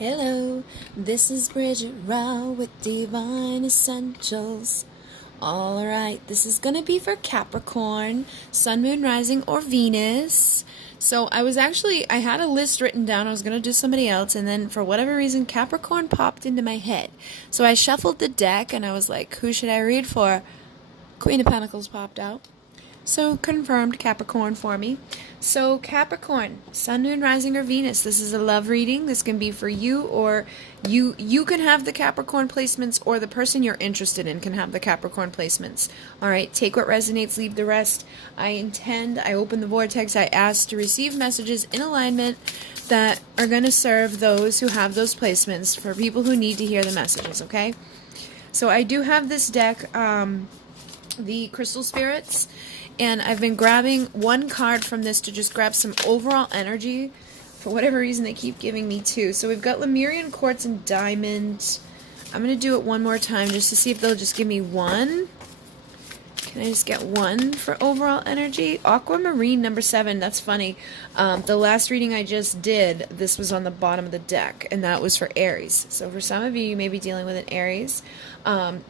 Hello, this is Bridget Rau with Divine Essentials. Alright, this is going to be for Capricorn, Sun, Moon, Rising, or Venus. So I had a list written down. I was going to do somebody else, and then for whatever reason, Capricorn popped into my head. So I shuffled the deck, and I was like, who should I read for? Queen of Pentacles popped out. So confirmed Capricorn for me. So Capricorn, Sun, Moon, Rising, or Venus. This is a love reading. This can be for you, or you can have the Capricorn placements, or the person you're interested in can have the Capricorn placements. All right, take what resonates, leave the rest. I open the vortex. I ask to receive messages in alignment that are going to serve those who have those placements, for people who need to hear the messages, okay? So I do have this deck, the Crystal Spirits. And I've been grabbing one card from this to just grab some overall energy. For whatever reason, they keep giving me two. So we've got Lemurian Quartz and Diamond. I'm going to do it one more time just to see if they'll just give me one. Can I just get one for overall energy? Aquamarine, number 7. That's funny. The last reading I just did, this was on the bottom of the deck, and that was for Aries. So for some of you, you may be dealing with an Aries.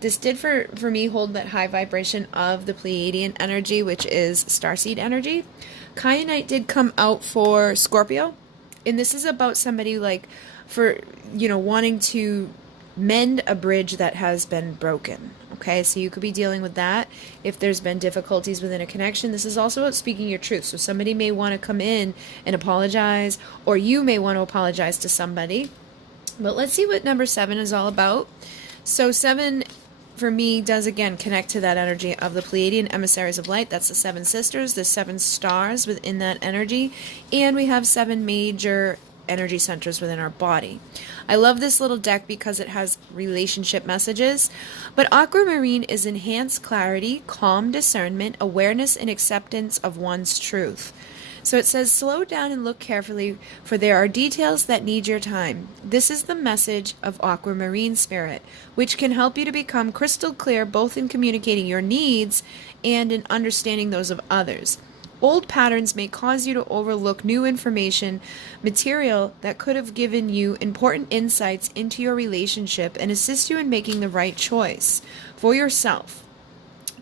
This did, for me, hold that high vibration of the Pleiadian energy, which is Starseed energy. Kyanite did come out for Scorpio, and this is about somebody wanting to mend a bridge that has been broken. Okay, so you could be dealing with that if there's been difficulties within a connection. This is also about speaking your truth. So somebody may want to come in and apologize, or you may want to apologize to somebody. But let's see what number 7 is all about. So 7, for me, does again connect to that energy of the Pleiadian emissaries of light. That's the 7 sisters, the 7 stars within that energy. And we have 7 major energy centers within our body. I love this little deck because it has relationship messages, but Aquamarine is enhanced clarity, calm discernment, awareness, and acceptance of one's truth. So it says, slow down and look carefully, for there are details that need your time. This is the message of Aquamarine Spirit, which can help you to become crystal clear both in communicating your needs and in understanding those of others. Old patterns may cause you to overlook new information, material that could have given you important insights into your relationship and assist you in making the right choice for yourself.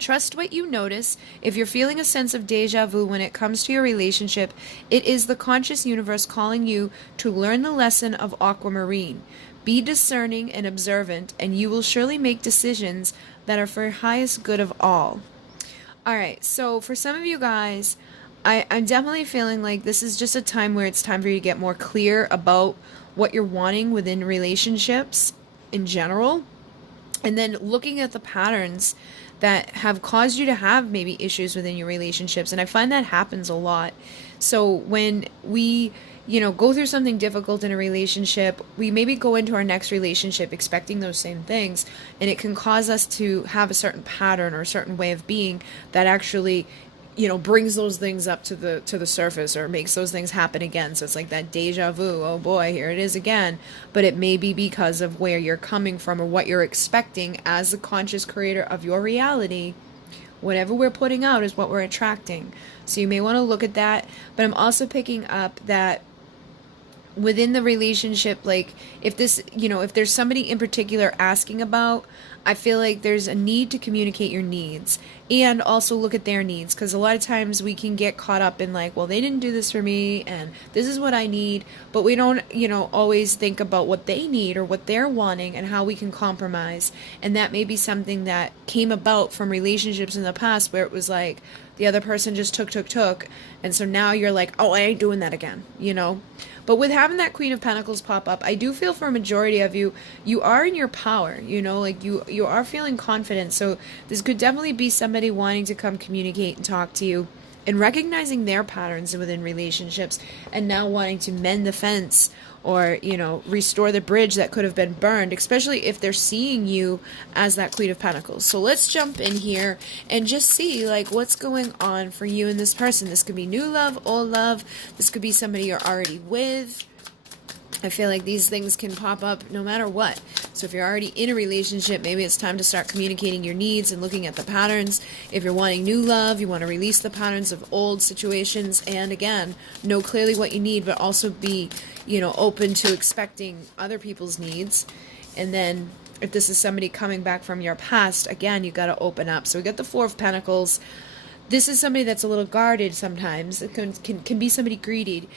Trust what you notice. If you're feeling a sense of deja vu when it comes to your relationship, it is the conscious universe calling you to learn the lesson of Aquamarine. Be discerning and observant, and you will surely make decisions that are for highest good of all. Alright, so for some of you guys, I'm definitely feeling like this is just a time where it's time for you to get more clear about what you're wanting within relationships in general. And then looking at the patterns that have caused you to have maybe issues within your relationships. And I find that happens a lot. So when we go through something difficult in a relationship, we maybe go into our next relationship expecting those same things, and it can cause us to have a certain pattern or a certain way of being that actually, brings those things up to the surface, or makes those things happen again. So it's like that deja vu. Oh boy, here it is again. But it may be because of where you're coming from or what you're expecting as the conscious creator of your reality. Whatever we're putting out is what we're attracting. So you may want to look at that. But I'm also picking up that within the relationship, like if there's somebody in particular asking about, I feel like there's a need to communicate your needs and also look at their needs, because a lot of times we can get caught up in like, well, they didn't do this for me and this is what I need, but we don't always think about what they need or what they're wanting and how we can compromise. And that may be something that came about from relationships in the past where it was like the other person just took, and so now you're like, oh, I ain't doing that again, But with having that Queen of Pentacles pop up, I do feel for a majority of you, you are in your power, like you are feeling confident. So this could definitely be somebody wanting to come communicate and talk to you and recognizing their patterns within relationships and now wanting to mend the fence or, restore the bridge that could have been burned, especially if they're seeing you as that Queen of Pentacles. So let's jump in here and just see like what's going on for you and this person. This could be new love, old love. This could be somebody you're already with. I feel like these things can pop up no matter what. So if you're already in a relationship, maybe it's time to start communicating your needs and looking at the patterns. If you're wanting new love, you want to release the patterns of old situations, and again, know clearly what you need, but also be, open to expecting other people's needs. And then if this is somebody coming back from your past, again, you got to open up. So we got the Four of Pentacles. This is somebody that's a little guarded sometimes. It can be somebody greedy,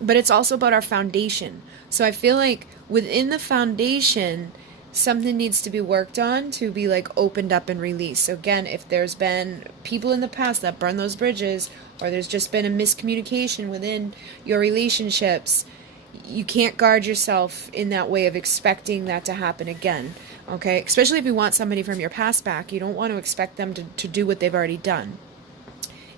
but it's also about our foundation. So I feel like within the foundation, something needs to be worked on to be like opened up and released. So again, if there's been people in the past that burn those bridges, or there's just been a miscommunication within your relationships, you can't guard yourself in that way of expecting that to happen again. Okay, especially if you want somebody from your past back, you don't want to expect them to do what they've already done.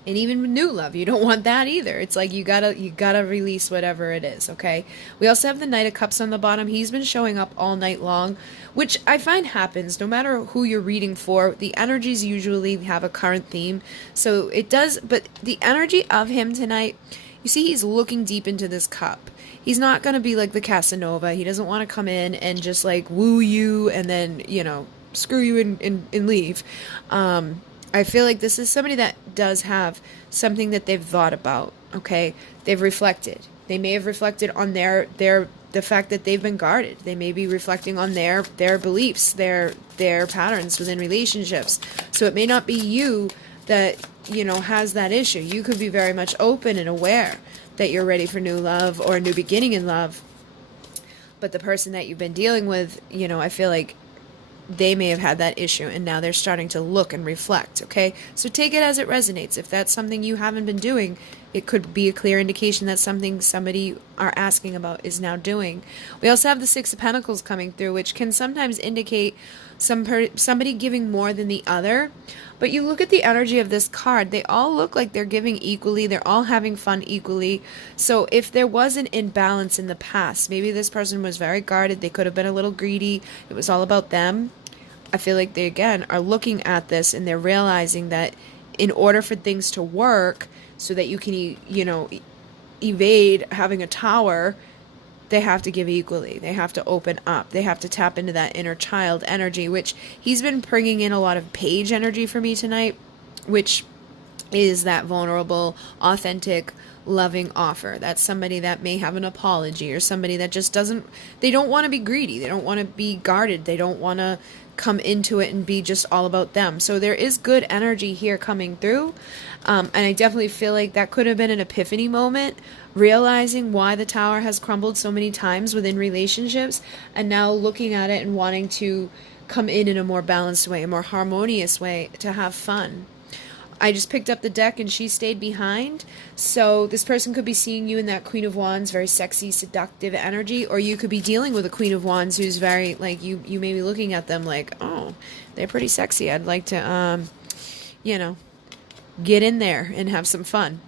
And even with new love, you don't want that either. It's like you gotta release whatever it is, okay? We also have the Knight of Cups on the bottom. He's been showing up all night long, which I find happens no matter who you're reading for. The energies usually have a current theme, so it does. But the energy of him tonight, you see, he's looking deep into this cup. He's not going to be like the Casanova. He doesn't want to come in and just like woo you and then, screw you and leave. I feel like this is somebody that does have something that they've thought about, okay? They've reflected. They may have reflected on the fact that they've been guarded. They may be reflecting on their beliefs, their patterns within relationships. So it may not be you that, has that issue. You could be very much open and aware that you're ready for new love or a new beginning in love. But the person that you've been dealing with, I feel like they may have had that issue and now they're starting to look and reflect, okay? So take it as it resonates. If that's something you haven't been doing, it could be a clear indication that somebody are asking about is now doing. We also have the Six of Pentacles coming through, which can sometimes indicate somebody giving more than the other. But you look at the energy of this card, they all look like they're giving equally. They're all having fun equally. So if there was an imbalance in the past, maybe this person was very guarded, they could have been a little greedy, it was all about them. I feel like they, again, are looking at this and they're realizing that in order for things to work so that you can, evade having a tower, they have to give equally. They have to open up. They have to tap into that inner child energy, which he's been bringing in a lot of page energy for me tonight, which is that vulnerable, authentic, loving offer. That's somebody that may have an apology, or somebody that just they don't want to be greedy. They don't want to be guarded. They don't want to come into it and be just all about them. So there is good energy here coming through. And I definitely feel like that could have been an epiphany moment, realizing why the tower has crumbled so many times within relationships, and now looking at it and wanting to come in a more balanced way, a more harmonious way, to have fun. I just picked up the deck and she stayed behind. So this person could be seeing you in that Queen of Wands, very sexy, seductive energy, or you could be dealing with a Queen of Wands who's very, like, you may be looking at them like, oh, they're pretty sexy. I'd like to, get in there and have some fun.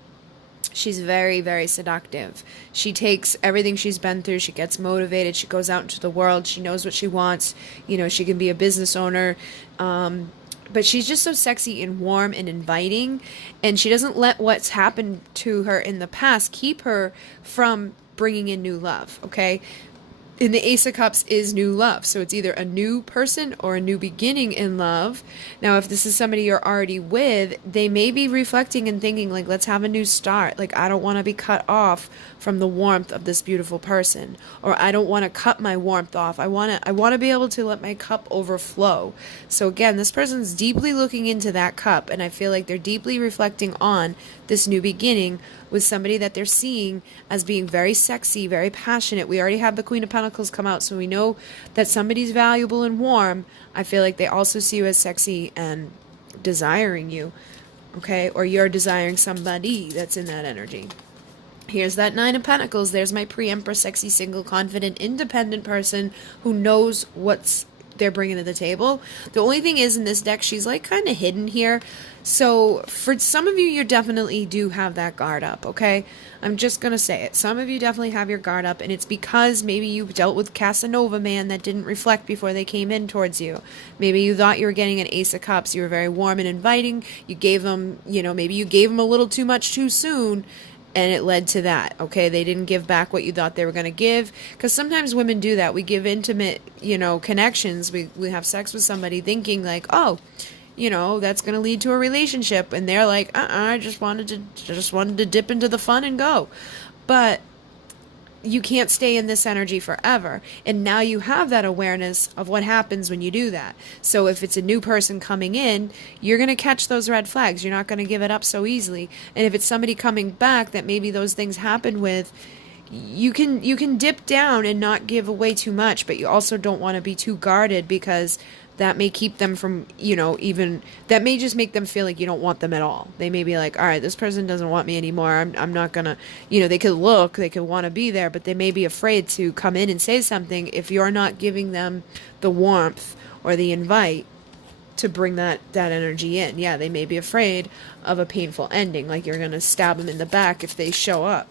She's very, very seductive. She takes everything she's been through. She gets motivated. She goes out into the world. She knows what she wants. She can be a business owner. But she's just so sexy and warm and inviting. And she doesn't let what's happened to her in the past keep her from bringing in new love, okay? And the Ace of Cups is new love. So it's either a new person or a new beginning in love. Now, if this is somebody you're already with, they may be reflecting and thinking, like, let's have a new start. Like, I don't want to be cut off from the warmth of this beautiful person. Or I don't want to cut my warmth off. I want to be able to let my cup overflow. So again, this person's deeply looking into that cup. And I feel like they're deeply reflecting on this new beginning with somebody that they're seeing as being very sexy, very passionate. We already have the Queen of Pentacles come out, so we know that somebody's valuable and warm. I feel like they also see you as sexy and desiring you, okay? Or you're desiring somebody that's in that energy. Here's that Nine of Pentacles. There's my pre-Empress, sexy, single, confident, independent person who knows what's they're bringing to the table. The only thing is, in this deck, she's like kind of hidden here. So for some of you, you definitely do have that guard up, okay? I'm just going to say it. Some of you definitely have your guard up, and it's because maybe you dealt with Casanova man that didn't reflect before they came in towards you. Maybe you thought you were getting an Ace of Cups. You were very warm and inviting. You gave them, maybe you gave them a little too much too soon, and it led to that. Okay, they didn't give back what you thought they were going to give, because sometimes women do that. We give intimate, connections. We have sex with somebody thinking like, oh, that's going to lead to a relationship, and they're like, I just wanted to dip into the fun and go. But you can't stay in this energy forever. And now you have that awareness of what happens when you do that. So if it's a new person coming in, you're going to catch those red flags. You're not going to give it up so easily. And if it's somebody coming back that maybe those things happen with, you can dip down and not give away too much, but you also don't want to be too guarded, because that may keep them from, that may just make them feel like you don't want them at all. They may be like, all right, this person doesn't want me anymore. I'm not gonna, they could want to be there, but they may be afraid to come in and say something if you're not giving them the warmth or the invite to bring that energy in. Yeah, they may be afraid of a painful ending, like you're gonna stab them in the back if they show up.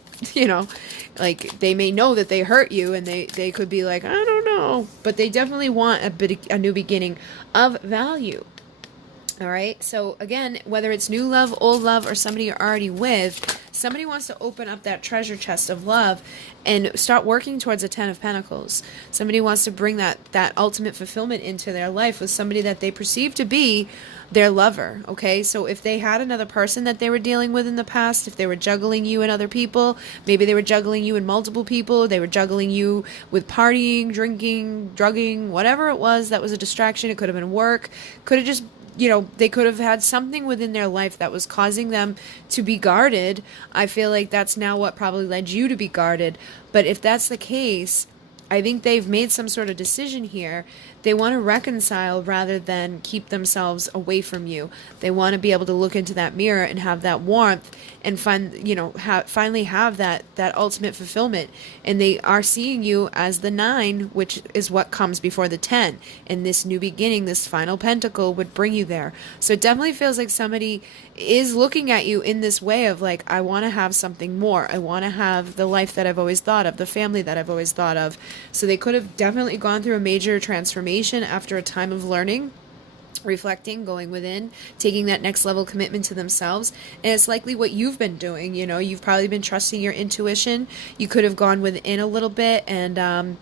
Like they may know that they hurt you, and they could be like, I don't know, but they definitely want a new beginning of value. All right. So again, whether it's new love, old love, or somebody you're already with, somebody wants to open up that treasure chest of love and start working towards a 10 of Pentacles. Somebody wants to bring that ultimate fulfillment into their life with somebody that they perceive to be their lover. Okay. So if they had another person that they were dealing with in the past, if they were juggling you and other people, maybe they were juggling you and multiple people, they were juggling you with partying, drinking, drugging, whatever it was that was a distraction. It could have been work, could have just, they could have had something within their life that was causing them to be guarded. I feel like that's now what probably led you to be guarded. But if that's the case, I think they've made some sort of decision here. They want to reconcile rather than keep themselves away from you. They want to be able to look into that mirror and have that warmth and finally have that ultimate fulfillment. And they are seeing you as the 9, which is what comes before the 10. And this new beginning, this final pentacle would bring you there. So it definitely feels like somebody is looking at you in this way of like, I want to have something more. I want to have the life that I've always thought of, the family that I've always thought of. So they could have definitely gone through a major transformation after a time of learning, reflecting, going within, taking that next level commitment to themselves. And it's likely what you've been doing. You've probably been trusting your intuition. You could have gone within a little bit, and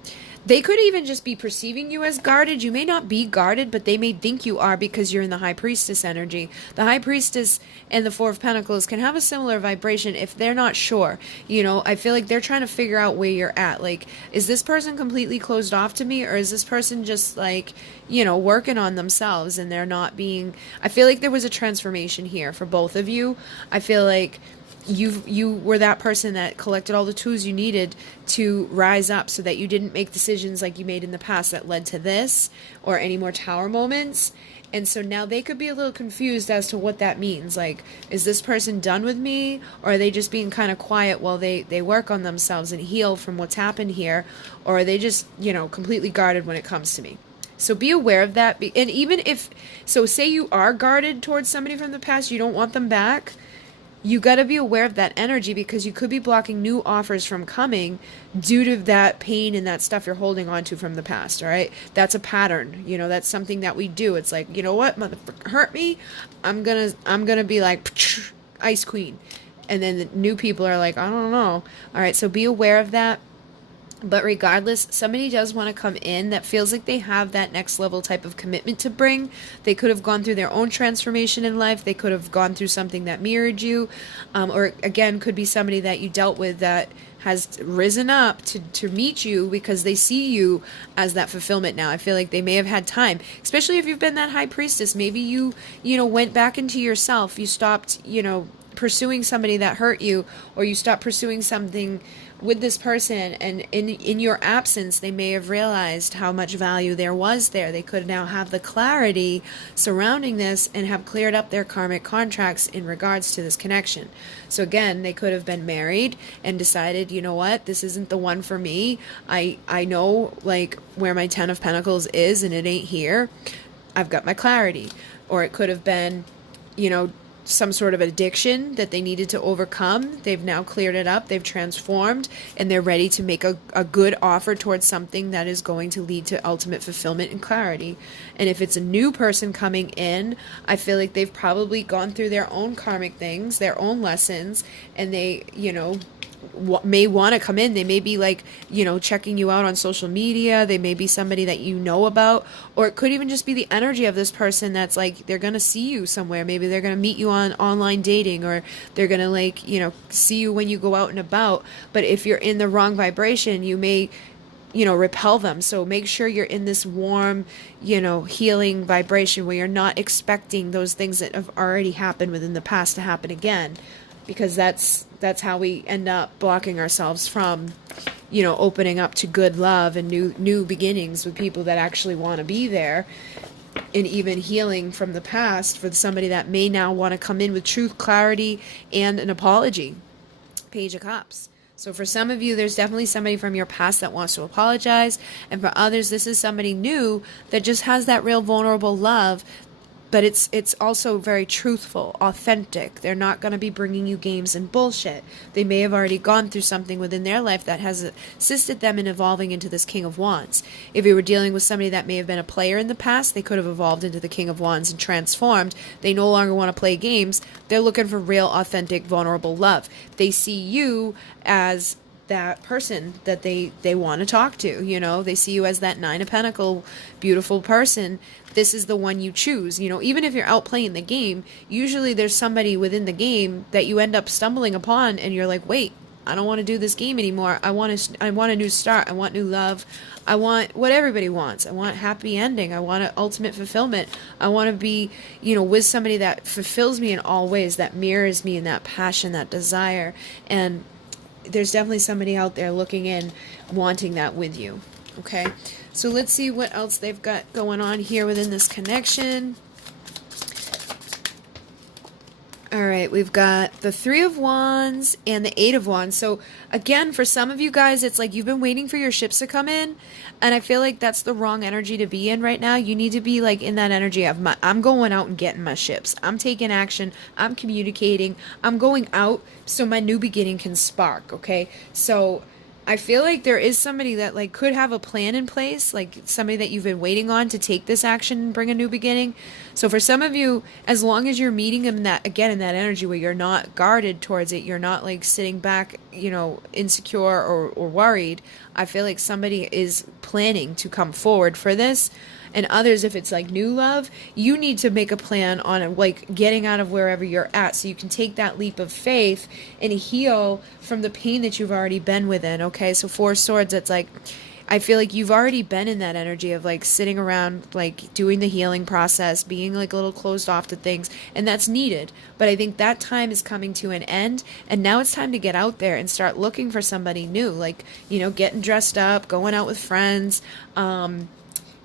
they could even just be perceiving you as guarded. You may not be guarded, but they may think you are because you're in the High Priestess energy. The High Priestess and the 4 of Pentacles can have a similar vibration if they're not sure. I feel like they're trying to figure out where you're at. Like, is this person completely closed off to me, or is this person just like, working on themselves and they're not being... I feel like there was a transformation here for both of you. I feel like you were that person that collected all the tools you needed to rise up so that you didn't make decisions like you made in the past that led to this or any more tower moments. And so now they could be a little confused as to what that means. Like, is this person done with me, or are they just being kind of quiet while they work on themselves and heal from what's happened here, or are they just, completely guarded when it comes to me? So be aware of that. And even if, so say you are guarded towards somebody from the past, you don't want them back, you got to be aware of that energy, because you could be blocking new offers from coming due to that pain and that stuff you're holding on to from the past. All right. That's a pattern. That's something that we do. It's like, you know what, motherfucker hurt me. I'm going to be like ice queen. And then the new people are like, I don't know. All right. So be aware of that. But regardless, somebody does want to come in that feels like they have that next level type of commitment to bring. They could have gone through their own transformation in life. They could have gone through something that mirrored you. Or again, could be somebody that you dealt with that has risen up to meet you because they see you as that fulfillment now. I feel like they may have had time, especially if you've been that High Priestess. Maybe you went back into yourself. You stopped, pursuing somebody that hurt you, or you stopped pursuing something with this person, and in your absence they may have realized how much value there was there. They could now have the clarity surrounding this and have cleared up their karmic contracts in regards to this connection. So again, they could have been married and decided, you know what, this isn't the one for me. I know like where my 10 of Pentacles is, and it ain't here. I've got my clarity. Or it could have been, some sort of addiction that they needed to overcome. They've now cleared it up, they've transformed, and they're ready to make a good offer towards something that is going to lead to ultimate fulfillment and clarity. And if it's a new person coming in, I feel like they've probably gone through their own karmic things, their own lessons, and they, you know, may want to come in. They may be like, you know, checking you out on social media. They may be somebody that you know about, or it could even just be the energy of this person that's like, they're going to see you somewhere. Maybe they're going to meet you on online dating, or they're going to, like, you know, see you when you go out and about. But if you're in the wrong vibration, you may, you know, repel them. So make sure you're in this warm, you know, healing vibration where you're not expecting those things that have already happened within the past to happen again, because that's how we end up blocking ourselves from, you know, opening up to good love and new beginnings with people that actually want to be there, and even healing from the past for somebody that may now want to come in with truth, clarity, and an apology. Page of Cups. So for some of you, there's definitely somebody from your past that wants to apologize. And for others, this is somebody new that just has that real vulnerable love. But it's also very truthful, authentic. They're not going to be bringing you games and bullshit. They may have already gone through something within their life that has assisted them in evolving into this King of Wands. If you were dealing with somebody that may have been a player in the past, they could have evolved into the King of Wands and transformed. They no longer want to play games. They're looking for real, authentic, vulnerable love. They see you as that person that they want to talk to, you know. They see you as that Nine of Pentacles, beautiful person. This is the one you choose, you know. Even if you're out playing the game, usually there's somebody within the game that you end up stumbling upon, and you're like, wait, I don't want to do this game anymore. I want a new start. I want new love. I want what everybody wants. I want happy ending. I want an ultimate fulfillment. I want to be, you know, with somebody that fulfills me in all ways, that mirrors me in that passion, that desire. And there's definitely somebody out there looking in, wanting that with you. Okay, so let's see what else they've got going on here within this connection. All right, we've got the Three of Wands and the Eight of Wands. So again, for some of you guys, it's like you've been waiting for your ships to come in, and I feel like that's the wrong energy to be in right now. You need to be like in that energy of, I'm going out and getting my ships. I'm taking action. I'm communicating. I'm going out so my new beginning can spark, okay? So I feel like there is somebody that like could have a plan in place, like somebody that you've been waiting on to take this action and bring a new beginning. So for some of you, as long as you're meeting them in that, again, in that energy where you're not guarded towards it, you're not like sitting back, you know, insecure or worried, I feel like somebody is planning to come forward for this. And others, if it's like new love, you need to make a plan on like getting out of wherever you're at so you can take that leap of faith and heal from the pain that you've already been within. Okay, so Four of Swords, it's like, I feel like you've already been in that energy of like sitting around, like doing the healing process, being like a little closed off to things, and that's needed. But I think that time is coming to an end, and now it's time to get out there and start looking for somebody new, like, you know, getting dressed up, going out with friends,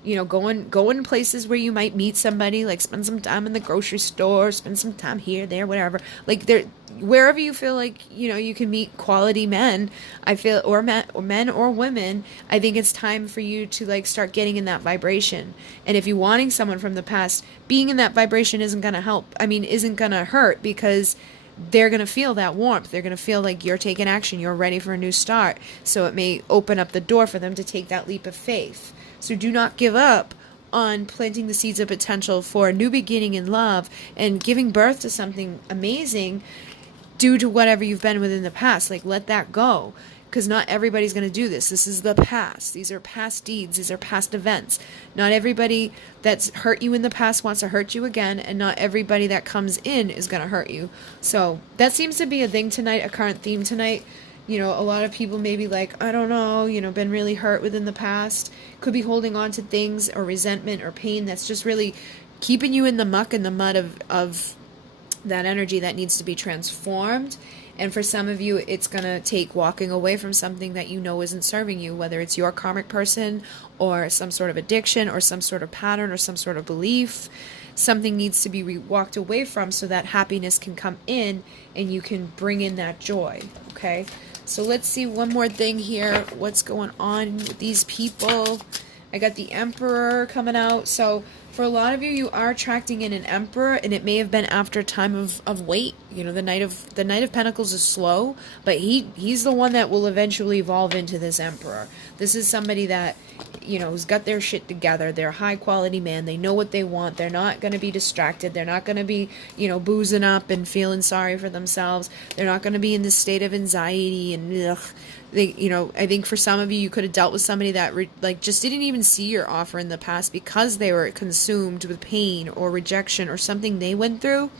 you know, going places where you might meet somebody, like spend some time in the grocery store, spend some time here, there, whatever. Like there, wherever you feel like, you know, you can meet quality men, I feel, or men or women, I think it's time for you to like start getting in that vibration. And if you're wanting someone from the past, being in that vibration isn't going to help. I mean, isn't going to hurt, because they're going to feel that warmth. They're going to feel like you're taking action. You're ready for a new start. So it may open up the door for them to take that leap of faith. So do not give up on planting the seeds of potential for a new beginning in love and giving birth to something amazing due to whatever you've been within the past. Like, let that go, because not everybody's going to do this. This is the past. These are past deeds. These are past events. Not everybody that's hurt you in the past wants to hurt you again, and not everybody that comes in is going to hurt you. So that seems to be a thing tonight, a current theme tonight. You know, a lot of people may be like, I don't know, you know, been really hurt within the past, could be holding on to things or resentment or pain that's just really keeping you in the muck and the mud of that energy that needs to be transformed. And for some of you, it's going to take walking away from something that you know isn't serving you, whether it's your karmic person or some sort of addiction or some sort of pattern or some sort of belief. Something needs to be walked away from so that happiness can come in and you can bring in that joy, okay? So let's see one more thing here. What's going on with these people? I got the Emperor coming out. So for a lot of you, you are attracting in an Emperor, and it may have been after a time of wait. You know, the Knight of Pentacles is slow, but he's the one that will eventually evolve into this Emperor. This is somebody that, you know, who's got their shit together. They're a high quality man. They know what they want. They're not going to be distracted. They're not going to be, you know, boozing up and feeling sorry for themselves. They're not going to be in this state of anxiety and ugh. They, you know, I think for some of you, you could have dealt with somebody that like just didn't even see your offer in the past because they were consumed with pain or rejection or something they went through.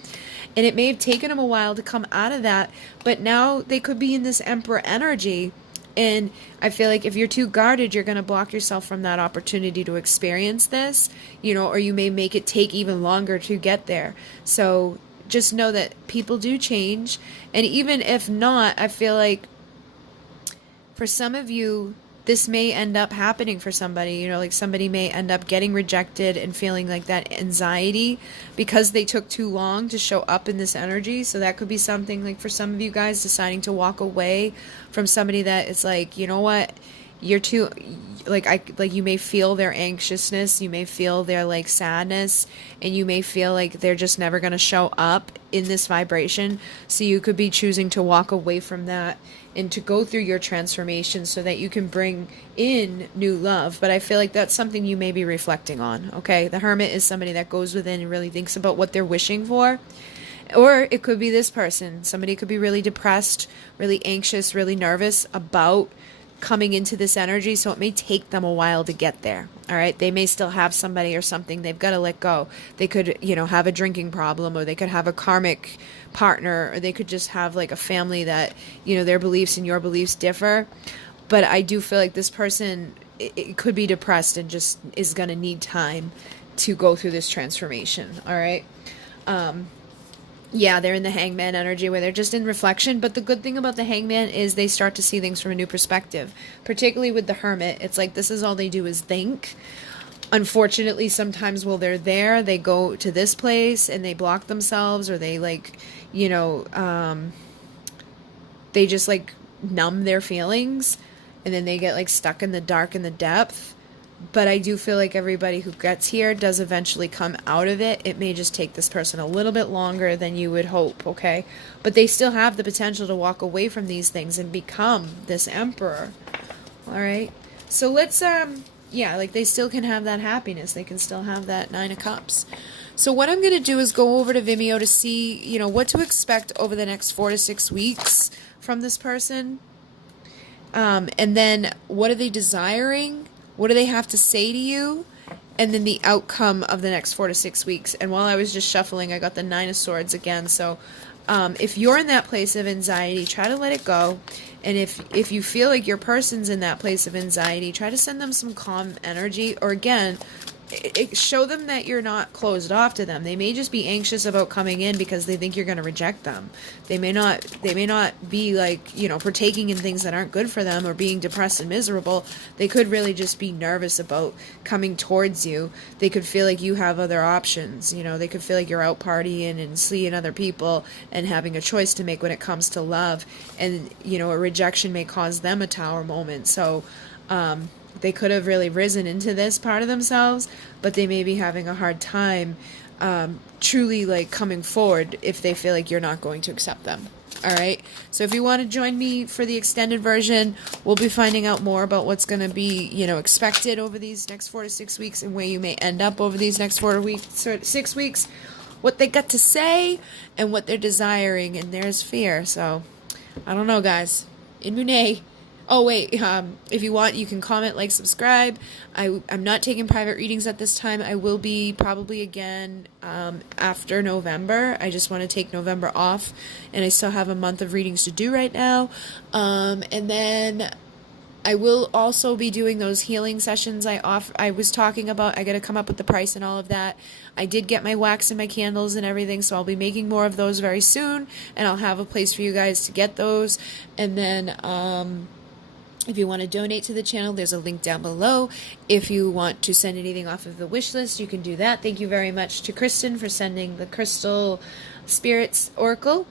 And it may have taken them a while to come out of that, but now they could be in this Emperor energy. And I feel like if you're too guarded, you're going to block yourself from that opportunity to experience this, you know, or you may make it take even longer to get there. So just know that people do change. And even if not, I feel like for some of you, this may end up happening for somebody, you know, like somebody may end up getting rejected and feeling like that anxiety because they took too long to show up in this energy. So that could be something like for some of you guys deciding to walk away from somebody that it's like, you know what, you're too, like you may feel their anxiousness, you may feel their like sadness, and you may feel like they're just never going to show up in this vibration. So you could be choosing to walk away from that and to go through your transformation so that you can bring in new love. But I feel like that's something you may be reflecting on, okay? The Hermit is somebody that goes within and really thinks about what they're wishing for. Or it could be this person. Somebody could be really depressed, really anxious, really nervous about coming into this energy, so it may take them a while to get there. All right, they may still have somebody or something they've got to let go. They could, you know, have a drinking problem, or they could have a karmic partner, or they could just have like a family that, you know, their beliefs and your beliefs differ. But I do feel like this person, it could be depressed and just is going to need time to go through this transformation. All right. Yeah, they're in the Hangman energy where they're just in reflection. But the good thing about the Hangman is they start to see things from a new perspective. Particularly with the Hermit, it's like this is all they do is think. Unfortunately, sometimes while they're there, they go to this place and they block themselves, or they like, you know, they just like numb their feelings, and then they get like stuck in the dark and the depth. But I do feel like everybody who gets here does eventually come out of it. It may just take this person a little bit longer than you would hope, okay? But they still have the potential to walk away from these things and become this Emperor, all right? So let's, yeah, like they still can have that happiness. They can still have that Nine of Cups. So what I'm going to do is go over to Vimeo to see, you know, what to expect over the next 4 to 6 weeks from this person. And then what are they desiring? What do they have to say to you? And then the outcome of the next 4 to 6 weeks. And while I was just shuffling, I got the Nine of Swords again. So if you're in that place of anxiety, try to let it go. And if you feel like your person's in that place of anxiety, try to send them some calm energy. Or again, show them that you're not closed off to them. They may just be anxious about coming in because they think you're going to reject them. They may not be like, you know, partaking in things that aren't good for them or being depressed and miserable. They could really just be nervous about coming towards you. They could feel like you have other options. You know, they could feel like you're out partying and seeing other people and having a choice to make when it comes to love. And, you know, a rejection may cause them a tower moment. So, they could have really risen into this part of themselves, but they may be having a hard time truly like coming forward if they feel like you're not going to accept them. All right. So if you want to join me for the extended version, we'll be finding out more about what's going to be, you know, expected over these next 4 to 6 weeks and where you may end up over these next 6 weeks, what they got to say and what they're desiring. And there's fear. So I don't know, guys. In Monet. Oh, wait, if you want, you can comment, like, subscribe. I'm not taking private readings at this time. I will be probably again after November. I just want to take November off, and I still have a month of readings to do right now. And then I will also be doing those healing sessions I was talking about. I got to come up with the price and all of that. I did get my wax and my candles and everything, so I'll be making more of those very soon, and I'll have a place for you guys to get those. And then if you want to donate to the channel, there's a link down below. If you want to send anything off of the wish list, you can do that. Thank you very much to Kristen for sending the Crystal Spirits Oracle.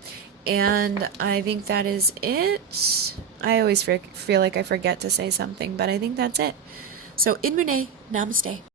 And I think that is it. I always feel like I forget to say something, but I think that's it. So, in Mune, namaste.